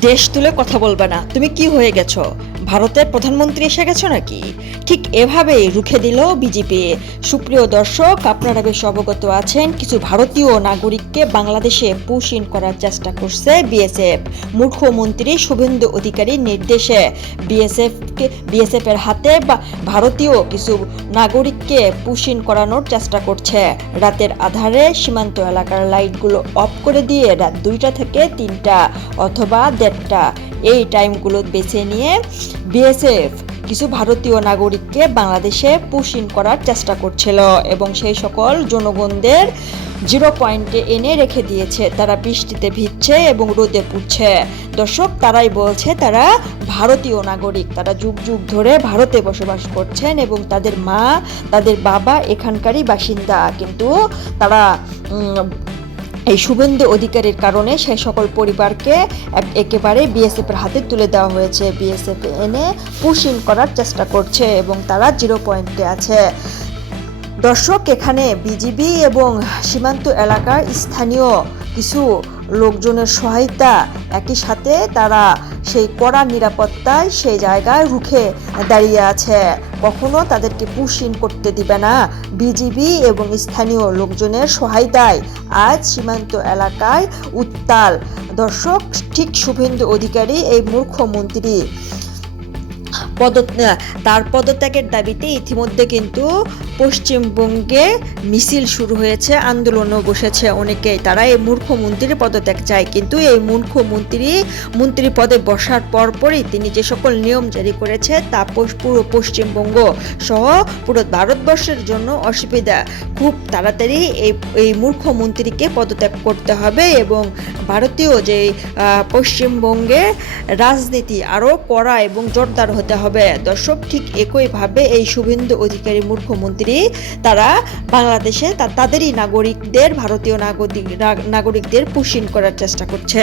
দেশ তুলে কথা বলবে না, তুমি কি হয়ে গেছো? ভারতের প্রধানমন্ত্রী এসে গেছো নাকি? ঠিক এভাবেই রুখে দিল বিজেপি। সুপ্রিয় দর্শক, আপনারা বেশ অবগত আছেন, কিছু ভারতীয় নাগরিককে বাংলাদেশে পুশ ইন করার চেষ্টা করছে বিএসএফ। মুখ্যমন্ত্রী শুভেন্দু অধিকারীর নির্দেশে বিএসএফ এর হাতে ভারতীয় কিছু নাগরিককে পুশ ইন করানোর চেষ্টা করছে। রাতের আধারে সীমান্ত এলাকার লাইটগুলো অফ করে দিয়ে রাত 2টা থেকে 3টা অথবা 1:30 এই টাইমগুলো বেছে নিয়ে বিএসএফ কিছু ভারতীয় নাগরিককে বাংলাদেশে পুশ ইন করার চেষ্টা করছিল এবং সেই সকল জনগণদের জিরো পয়েন্টে এনে রেখে দিয়েছে। তারা বৃষ্টিতে ভিজছে এবং রোদে পুড়ছে। দর্শক, তারাই বলছে তারা ভারতীয় নাগরিক, তারা যুগ যুগ ধরে ভারতে বসবাস করছেন এবং তাদের মা তাদের বাবা এখানকারই বাসিন্দা, কিন্তু তারা এই শুভেন্দু অধিকারীর কারণে সেই সকল পরিবারকে একেবারে বিএসএফ এর হাতে তুলে দেওয়া হয়েছে। বিএসএফ এনে পুশ ইন করার চেষ্টা করছে এবং তারা জিরো পয়েন্টে আছে। দর্শক, এখানে বিজিবি এবং সীমান্ত এলাকার স্থানীয় কিছু লোকজনের সহায়তা, একই সাথে তারা সেই কড়া নিরাপত্তায় সেই জায়গায় রুখে দাঁড়িয়ে আছে। কখনো তাদেরকে পুশ ইন করতে দিবে না। বিজিবি এবং স্থানীয় লোকজনের সহায়তায় আজ সীমান্ত এলাকায় উত্তাল। দর্শক, ঠিক শুভেন্দু অধিকারী এই মুখ্যমন্ত্রী তার পদত্যাগের দাবিতে ইতিমধ্যে কিন্তু পশ্চিমবঙ্গে মিছিল শুরু হয়েছে, আন্দোলনও বসেছে অনেকেই। তারা এই মুখ্যমন্ত্রীর পদত্যাগ চায়, কিন্তু এই মন্ত্রী পদে বসার পরপরই তিনি যে সকল নিয়ম জারি করেছে তা পুরো পশ্চিমবঙ্গ সহ পুরো ভারতবর্ষের জন্য অসুবিধা। খুব তাড়াতাড়ি এই মুখ্যমন্ত্রীকে পদত্যাগ করতে হবে এবং ভারতীয় যে পশ্চিমবঙ্গে রাজনীতি আরও কড়া এবং জোরদার হতে হবে। দর্শক, ঠিক একইভাবে এই শুভেন্দু অধিকারী মুখ্যমন্ত্রী তারা বাংলাদেশে তাদেরই নাগরিকদের, ভারতীয় নাগরিকদের পুশ ইন করার চেষ্টা করছে।